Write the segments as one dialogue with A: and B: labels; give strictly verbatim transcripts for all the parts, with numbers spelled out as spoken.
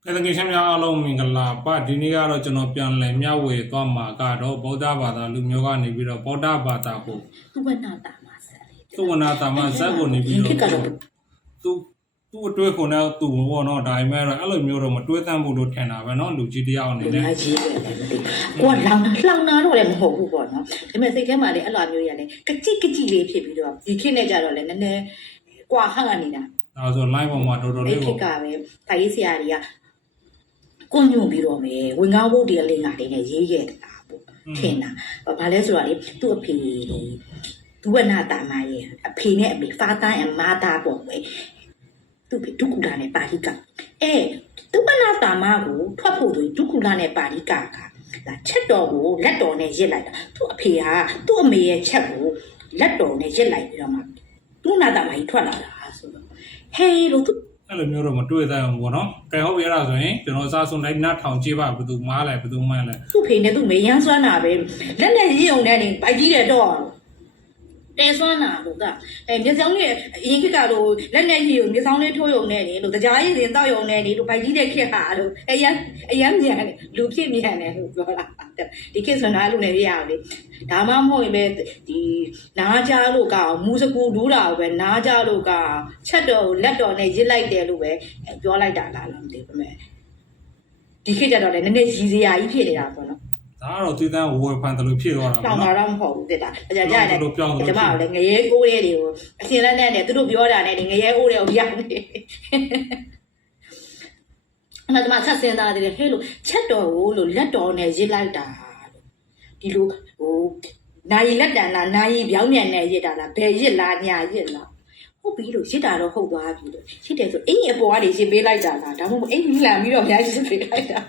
A: ကဲတကယ်ချင်းများအားလုံးမင်္ဂလာပါဒီနေ့ကတော့ကျွန်တော်ပြန်လည်မျှဝေသွားမှာကတော့ဗုဒ္ဓဘာသာလူမျိုးကနေပြီးတော့ဗုဒ္ဓဘာသာကို
B: သူဝနာတာမဆက်လေ
A: သူဝနာတာမဇက်ကိုနေပြီးတော့သူသူ့အတွဲခုနဲ့သူ့ဘောနော်ဒါပေမဲ့တော့အဲ့လိုမျိုးတော့မတွေးသန့်ဘူးလို့ထင်တာပဲနော်လူကြီးတယောက်အနေနဲ့
B: အကြီးတယ်လည်းမသိကိုကလောင်လောင်နာတော့လည်းမဟုတ်ဘူးပေါ့နော်ဒါပေမဲ့စိတ်ထဲမှာလည်းအဲ့လိုမျိုးရလဲကကြိကကြိလေးဖြစ်ပြီးတော့ဒီခေတ်နဲ့ကြတော့လည်းနည်းနည်းကွာဟန့်နေတာ
A: ဒါဆို live ပေါ်မှာတော်တော်
B: ဒီ
A: လေး
B: ခေ
A: ကို
B: တ်ကပဲတိုင်ရေးဆရာတွေကကိုညွန့်ပြီးတော့မယ်ဝင်ကားဖို့တရားလေးငါတွေနဲ့ရေးခဲ့တာပေါ့ထင်တာဘာလဲဆိုတော့လေသူ့အဖေသူဝနာတာမရဲ့အဖေနဲ့အမေ father and mother ပေါ့ပဲသူ့ဒုက္ခလာနဲ့ပါဠိကအဲသူဝနာတာမကိုထွက်ဖို့ဆိုဒုက္ခလာနဲ့ပါဠိကကဒါချက်တော်ကိုလက်တော်နဲ့ရစ်လိုက်တာသူ့အဖေကသူ့အမေရဲ့ချက်ကိုလက်တော်နဲ့ရစ်လိုက်ပြီးတော့မှသူနာတာမကြီးထွက်လာတာဆိုတော့ဟေးလို့သူ
A: အဲ့လိုမျိုးတော့မတွေးသန့်ဘူးပေါ့နော်ကဲဟုတ်ပြီအဲ့ဒါဆိုရင်ကျွန်တော်အစားဆုံးလိုက်နားထောင်ကြည့်ပါဘယ်သူမားလဲဘယ်သူမှန်းလဲ
B: သူ့ဖေနဲ့သူ့မေရမ်းစွမ်းတာပဲလက်နဲ့ရည်ုံနဲ့နေပိုက်ကြီးတယ်တော့တဲစွမ်းတာလို့ကအဲမျက်စောင်းလေးအရင်ခက်ကလို့လက်နဲ့ရည်ုံမျက်စောင်းလေးထိုးယုံနဲ့နေလို့တရားရည်ရင်တောက်ယုံနဲ့နေလို့ပိုက်ကြီးတဲ့ခက်ဟာလို့အရန်အရန်မြန်တယ်လူဖြစ်မြန်တယ်လို့ပြောတာဒီခေတ်ဆိုနားလို့နေရအောင်လေဒါမှမဟုတ်ရင်ပဲဒီနားကြလို့ကမူစကူဒူးတာပဲနားကြလို့ကချက်တော်လက်တော်နဲ့ရစ်လိုက်တယ်လို့ပဲပြောလိုက်တာလားမသိဘူးမဲ့ဒီခေတ်ကျတော့လည်းနည်းနည်းရည်စရာကြီးဖြစ်နေတာပေါ့နော်
A: ဒါကတော့သူတန်းဝယ်ဖန်တယ်လို့ဖြစ်သွားတာ
B: တော
A: ပေါ့
B: င်
A: နော်
B: တာတော့မဟုတ်ဘူးတက်တာအကြကြရတယ်ကျမကလည်းငရဲကိုးတဲ့တွေကိုအရှင်လက်နဲ့နဲ့သူတို့ပြောတာနဲ့ဒီငရဲကိုးတဲ့ကိုရောက်နေအဲ့ဒါမှဆက်စင်းသားတယ်ဟဲ့လို့ချက်တော်ကိုလို့လက်တော်နဲ့ရစ်လိုက်တာဒီလိုဟိုနိုင်လက်တန်လားနိုင်ပြောင်းမြန်နဲ့ရစ်တာလားဘယ်ရစ်လားညာရစ်လားဟုတ်ပြီလို့ရစ်တာတော့ဟုတ်သွားပြီလို့ရစ်တယ်ဆိုအိမ်အပေါ်ကနေရစ်ပေးလိုက်တာလားဒါမှမဟုတ်အိမ်လှန်ပြီးတော့အများကြီးရစ်ပေးလိုက်တာ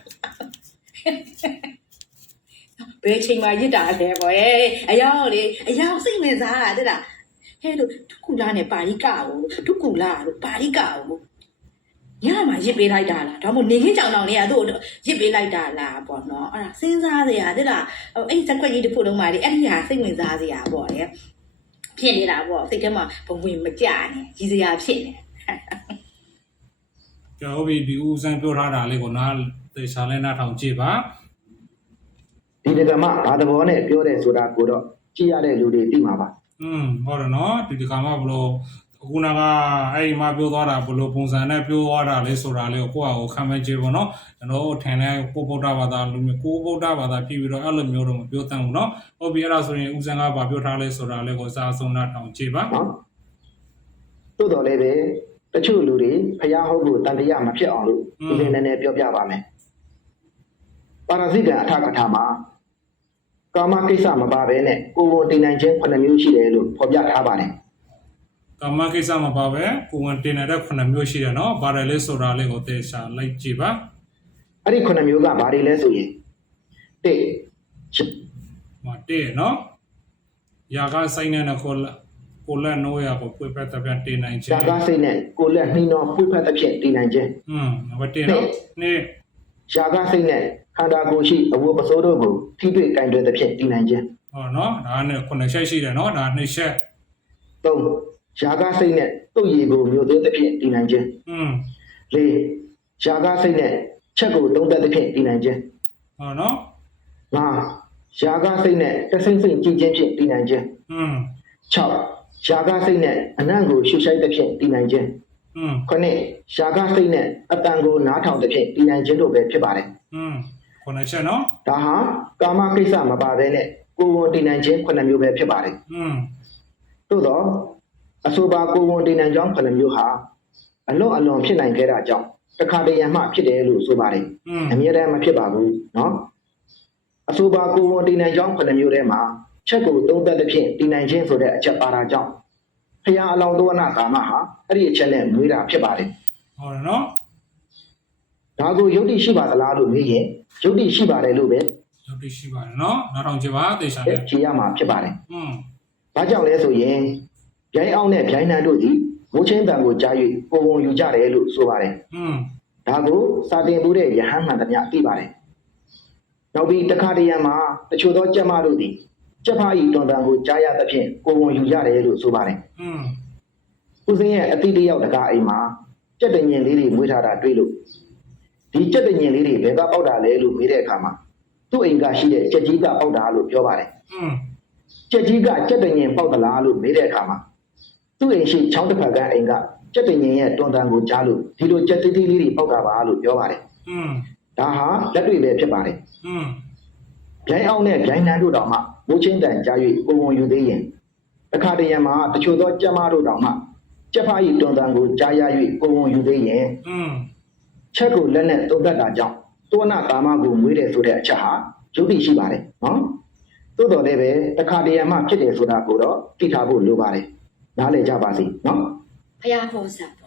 B: ဘယ်ချိန်မှရစ်တာလဲပေါ့အဲအယောင်လေအယောင်စိတ်ဝင်စားတာတဲ့လားဟဲ့လို့ဒုက္ကူလာနဲ့ပါဠိကကိုဒုက္ကူလာလို့ပါဠိကကိုညမှာရစ်ပေးလိုက်တာလားဒါမှမဟုတ်နေခင်းကြောင်တောင်လေးကသူ့ရစ်ပေးလိုက်တာလားပေါ့နော်အဲ့ဒါစဉ်းစားစရာတဲ့လားအဲ့ဒီစက်ကွက်ကြီးတစ်ခုလုံးမှာလေအဲ့ဒီဟာစိတ်ဝင်စားစရာပေါ့လေဖြစ်နေတာပေါ့စိတ်ထဲမှာဘုံဝင်မကြနဲ့ကြီးစရာဖြစ်နေ
A: ကဲဟုတ်ပြီဒီဦးစံပြောထားတာလေးကိုနားသေချာလဲနားထောင်ကြည့်ပါ
C: ဒီတကမဘာသဘောနဲ့ပြောတယ်ဆိုတာကိုတော့ကြည့်ရတဲ့လူတွေသိမှာပါ
A: อืมဟုတ်တယ်နော်ဒီဒီကမှာဘလို့အခုနကအဲ့ဒီမှာပြောသွားတာဘလို့ပုံစံနဲ့ပြောသွားတာလေးဆိုတာလေးကိုကိုယ့်အကိုခံမကြည့်ဘူးနော်ကျွန်တော်ထင်တဲ့ကိုဗုဒ္ဓဘာသာလူမျိုးကိုဗုဒ္ဓဘာသာပြည်ပြီးတော့အဲ့လိုမျိုးတော့မပြောတတ်ဘူးနော်ဟုတ်ပြီအဲ့ဒါဆိုရင်ဦးစံကဘာပြောထားလဲဆိုတာလေးကိုစာဆုံးနာထောင်ကြည့်ပါ
C: နော်သို့တော်လည်းပဲတချို့လူတွေဖျားဟုတ်လို့တန်တရားမဖြစ်အောင်လို့ဒီနေ့နည်းနည်းပြောပြပါမယ်ပါရဇိတံအထကထာမှာကာမကိစ္စမပါဘဲနဲ့ကိုယ်ကိုတင်နိုင်ခြင်းခုနှစ်မျိုးရှိတယ်လို့ဖော်ပြထားပါတယ်
A: ကာမကိစ္စမပါပဲကိုယ်ဝင်တင်တဲ့ခုနှစ်မျိုးရှိတယ်နော်ဘာတယ်လဲဆိုတာလေးကိုသေချာလိုက်ကြည့်ပါ
C: အဲ့ဒီခုနှစ်မျိုးကဘာတွေလဲဆိုရင်တိတ်
A: မတဲ့နော်ယာကဆိုင်နေတဲ့ကိုကိုလက်နိုးရကိုပွေပတ်တဲ့ပြန်တင်နိုင်ခြင်း
C: ယာကစိတ်နဲ့ကိုလက်နှီးနှောပွေဖက်တဲ့ဖြစ်တင်နိုင်ခြင်း
A: อืมနံပါတ်တစ်နော်နေ့
C: ယာကစိတ်နဲ့ခန္ဓာကိုယ်ရှိအဝတ်ပစိုးတို့ကိုထိတွေ့ကင်တွယ်တဲ့ဖြစ်တင်နိုင်ခြင်း
A: ဟောနော်ဒါနဲ့ခုနှစ်ချက်ရှိတယ်နော်ဒါနှစ်ချက်
C: သုံးယာကစိတ်နဲ့တုတ်ရည်ကိုမျိုးသွင်းတဲ့ဖြစ်တင်နိုင်ခြင်း
A: อืม
C: လေးယာကစိတ်နဲ့ချက်ကိုသုံးသက်တဲ့ဖြစ်တင်နိုင်ခြင်း
A: ဟောနော်
C: ငါယာကစိတ်နဲ့တဆိမ့်ဆိမ့်ကြည်ခြင်းဖြစ်တင်နိုင်ခြင်း
A: อืม
C: ၆ယာကစိတ်နဲ့အနံ့ကိုရှုရှိုက်တဲ့ဖြစ်တင်နိုင်ခြင်း
A: อืม
C: ခုနှစ်ယာကစိတ်နဲ့အတန်ကိုနားထောင်တဲ့ဖြစ်တင်နိုင်ခြင်းတို့ပဲဖြစ်ပါတယ်
A: อืมခုနှစ်ချက်နော်
C: ဒါဟာကာမကိစ္စမပါဘဲနဲ့ကိုယ်ဝန်တင်နိုင်ခြင်းခုနှစ်မျိုးပဲဖြစ်ပါတယ်
A: อืม
C: သို့တော့အဆိုပါကိုယ်ဝန်တင်နိုင်ကြောင်းခုနှစ်မျိုးဟာအလွန်အလွန်ဖြစ်နိုင်ခဲ့တာကြောင့်တခါတရံမှဖြစ်တယ်လို့ဆိုပါတယ်အမြဲတမ်းမဖြစ်ပါဘူးเนาะအဆိုပါကိုယ်ဝန်တင်နိုင်ကြောင်းခုနှစ်မျိုးထဲမှာချက်ကိုသုံးသက်တဲ့ဖြင့်တင်နိုင်ခြင်းဆိုတဲ့အချက်ပါတာကြောင့်ဖျားအလောင်းသောနာကာမဟာအဲ့ဒီအချက်နဲ့မွေးတာဖြစ်ပါတယ်
A: ဟုတ်တယ်နော်
C: ဒါကိုယုတ်တိရှိပါသလားလို့မေးရင်ယုတ်တိရှိပါတယ်လို့ပဲ
A: ယုတ်တိရှိပါတယ်နော်နောက်ထောင်ကြည့်ပါသေချာလေး
C: ဖြေရမှာဖြစ်ပါတယ်
A: อืม
C: ဘာကြောင့်လဲဆိုရင်ဗျိုင်းအောင်နဲ့ဗျိုင်းနှံတို့သည်မိုးချင်းတံကိုကြား၍ပုံပုံယူကြတယ်လို့ဆိုပါတယ်
A: อืม
C: ဒါကိုစာတင်မှုတဲ့ယဟန်မှန်သမျှသိပါတယ်နောက်ပြီးတခါတရံမှာတချို့သောကျက်မတို့သည်ကျက်ဖားဤတွန်တံကိုကြားရသဖြင့်ပုံပုံယူကြတယ်လို့ဆိုပါတယ်
A: อืม
C: ဦးစင်းရဲ့အတိတယောက်တကားအိမ်မှာကြက်တငင်လေးတွေမွေးထားတာတွေ့လို့ဒီကြက်တညင်လေးတွေဘယ်ကပေါက်တာလဲလို့မေးတဲ့အခါမှာသူ့အိမ်ကရှိတဲ့ကြက်ကြီးကပေါက်တာလို့ပြောပါတယ်
A: อืม
C: ကြက်ကြီးကကြက်တညင်ပေါက်သလားလို့မေးတဲ့အခါမှာသူ့အိမ်ရှိချောင်းတစ်ဖက်ကအိမ်ကကြက်တညင်ရဲ့တွန်တန်ကိုကြားလို့ဒီလိုကြက်သေးသေးလေးတွေပေါက်တာပါလို့ပြောပါတယ်
A: อืม
C: ဒါဟာလက်တွေ့ပဲဖြစ်ပါတယ်
A: อืม
C: ဗျိုင်းအောင်နဲ့ဗျိုင်းနှန်းတို့တောင်မှမိုးချင်းတန်ကြား၍ကိုဝန်ယူသေးရင်တခါတရံမှာတချို့သောကြက်မတို့တောင်မှကြက်ဖားဤတွန်တန်ကိုကြားရ၍ကိုဝန်ယူသေးရင်
A: อืม
C: ချက်ကိုလက်နဲ့တုံသက်တာကြောင့်တောနာကာမကိုမွေးတယ်ဆိုတဲ့အချက်ဟာယုတ်တိရှိပါတယ်နော်သို့တော်လည်းပဲတခါတရံမှဖြစ်တယ်ဆိုတာကိုတော့သိထားဖို့လိုပါတယ်နားလည်ကြပါစေနော်
D: ဖះဟောစာဖ